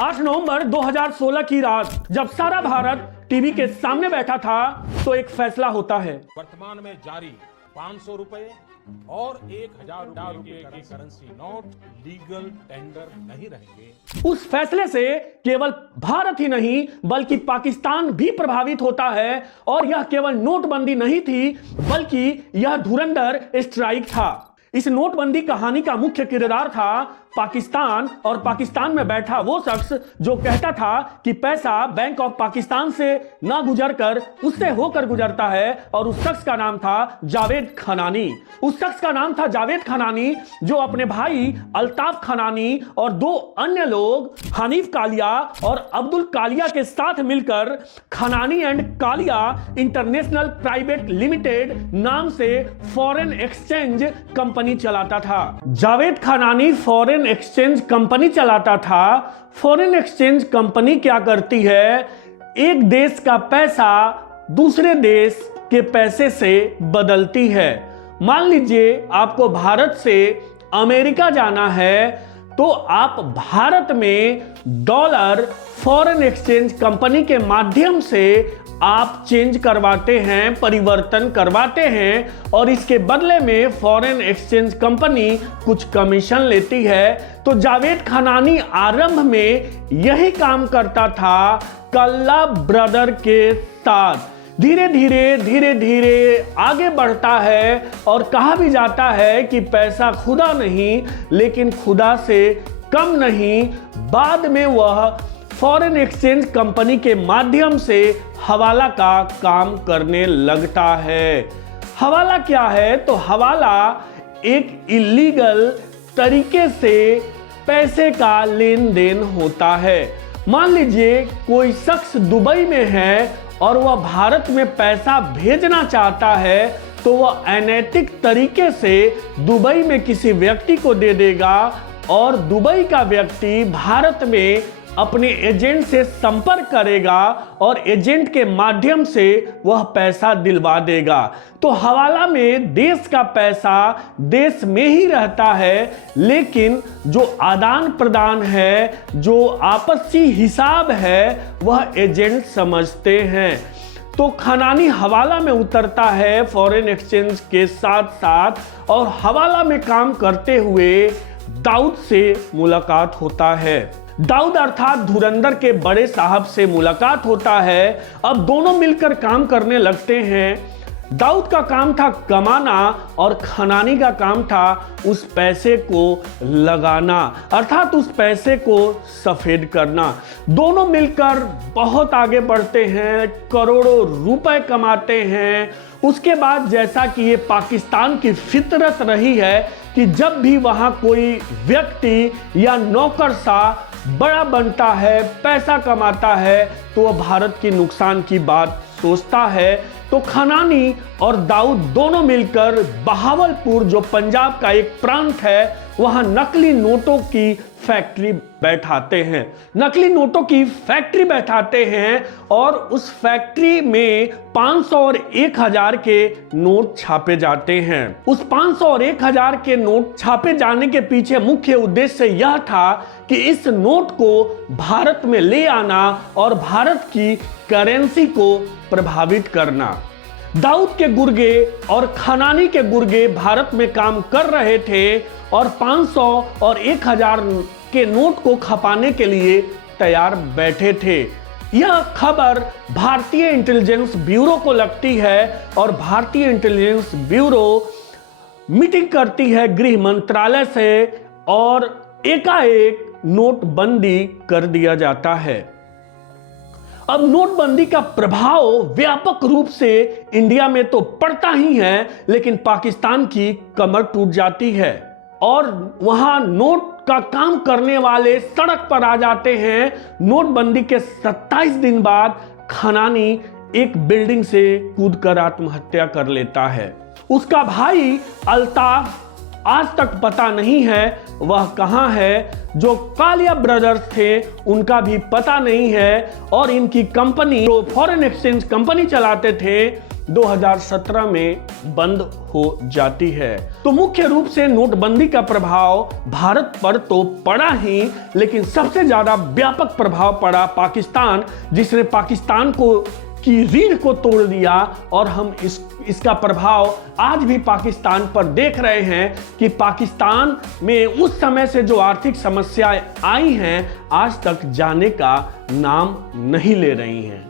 8 नवंबर 2016 की रात जब सारा भारत टीवी के सामने बैठा था तो एक फैसला होता है। वर्तमान में जारी 500 रुपए और 1000 रुपए के करेंसी नोट लीगल टेंडर नहीं रहेंगे। उस फैसले से केवल भारत ही नहीं बल्कि पाकिस्तान भी प्रभावित होता है और यह केवल नोटबंदी नहीं थी बल्कि यह धुरंधर स्ट्राइक था। इस नोटबंदी कहानी का मुख्य किरदार था पाकिस्तान और पाकिस्तान में बैठा वो शख्स जो कहता था कि पैसा बैंक ऑफ पाकिस्तान से ना गुजरकर उससे होकर गुजरता है और उस शख्स का नाम था जावेद खनानी। उस शख्स का नाम था जावेद खनानी जो अपने भाई अल्ताफ खनानी और दो अन्य लोग हनीफ कालिया और अब्दुल कालिया के साथ मिलकर Khanani and Kalia international private limited नाम से फॉरेन एक्सचेंज कंपनी चलाता था। Javed Khanani foreign exchange company चलाता था। फॉरेन एक्सचेंज कंपनी क्या करती है? एक देश का पैसा दूसरे देश के पैसे से बदलती है। मान लीजिए आपको भारत से अमेरिका जाना है तो आप भारत में डॉलर फॉरेन एक्सचेंज कंपनी के माध्यम से आप चेंज करवाते हैं, परिवर्तन करवाते हैं और इसके बदले में फॉरेन एक्सचेंज कंपनी कुछ कमीशन लेती है। तो जावेद खनानी आरंभ में यही काम करता था कल्ला ब्रदर के साथ। धीरे धीरे आगे बढ़ता है और कहा भी जाता है कि पैसा खुदा नहीं लेकिन खुदा से कम नहीं। बाद में वह फॉरेन एक्सचेंज कंपनी के माध्यम से हवाला का काम करने लगता है। हवाला क्या है? तो हवाला एक इलीगल तरीके से पैसे का लेन देन होता है। मान लीजिए कोई शख्स दुबई में है और वह भारत में पैसा भेजना चाहता है तो वह अनैतिक तरीके से दुबई में किसी व्यक्ति को दे देगा और दुबई का व्यक्ति भारत में अपने एजेंट से संपर्क करेगा और एजेंट के माध्यम से वह पैसा दिलवा देगा। तो हवाला में देश का पैसा देश में ही रहता है लेकिन जो आदान प्रदान है, जो आपसी हिसाब है, वह एजेंट समझते हैं। तो खनानी हवाला में उतरता है फॉरेन एक्सचेंज के साथ साथ और हवाला में काम करते हुए दाऊद से मुलाकात होता है। दाऊद अर्थात धुरंधर के बड़े साहब से मुलाकात होता है। अब दोनों मिलकर काम करने लगते हैं। दाऊद का काम था कमाना और खनानी का काम था उस पैसे को लगाना अर्थात उस पैसे को सफेद करना। दोनों मिलकर बहुत आगे बढ़ते हैं, करोड़ों रुपए कमाते हैं। उसके बाद जैसा कि ये पाकिस्तान की फितरत रही है कि जब भी वहां कोई व्यक्ति या नौकरशाह बड़ा बनता है, पैसा कमाता है तो वह भारत की नुकसान की बात सोचता है। तो खनानी और दाऊद दोनों मिलकर बहावलपुर जो पंजाब का एक प्रांत है वहां नकली नोटों की फैक्ट्री बैठाते हैं। नकली नोटों की फैक्ट्री बैठाते हैं और उस फैक्ट्री में 500 और 1000 के नोट छापे जाते हैं। उस 500 और 1000 के नोट छापे जाने के पीछे मुख्य उद्देश्य यह था कि इस नोट को भारत में ले आना और भारत की करेंसी को प्रभावित करना। दाऊद के गुर्गे और खनानी के गुर्गे भारत में काम कर रहे थे और 500 और 1000 के नोट को खपाने के लिए तैयार बैठे थे। यह खबर भारतीय इंटेलिजेंस ब्यूरो को लगती है और भारतीय इंटेलिजेंस ब्यूरो मीटिंग करती है गृह मंत्रालय से और एकाएक नोटबंदी कर दिया जाता है। अब नोटबंदी का प्रभाव व्यापक रूप से इंडिया में तो पड़ता ही है लेकिन पाकिस्तान की कमर टूट जाती है और वहां नोट का काम करने वाले सड़क पर आ जाते हैं। नोटबंदी के 27 दिन बाद खनानी एक बिल्डिंग से कूदकर आत्महत्या कर लेता है। उसका भाई अल्ताफ आज तक पता नहीं है वह कहां है। जो कालिया ब्रदर्स थे उनका भी पता नहीं है और इनकी कंपनी जो फॉरेन एक्सचेंज कंपनी चलाते थे 2017 में बंद हो जाती है। तो मुख्य रूप से नोटबंदी का प्रभाव भारत पर तो पड़ा ही, लेकिन सबसे ज्यादा व्यापक प्रभाव पड़ा पाकिस्तान, जिसने पाकिस्तान की रीढ़ को तोड़ दिया। और हम इसका प्रभाव आज भी पाकिस्तान पर देख रहे हैं कि पाकिस्तान में उस समय से जो आर्थिक समस्याएं आई हैं आज तक जाने का नाम नहीं ले रही हैं।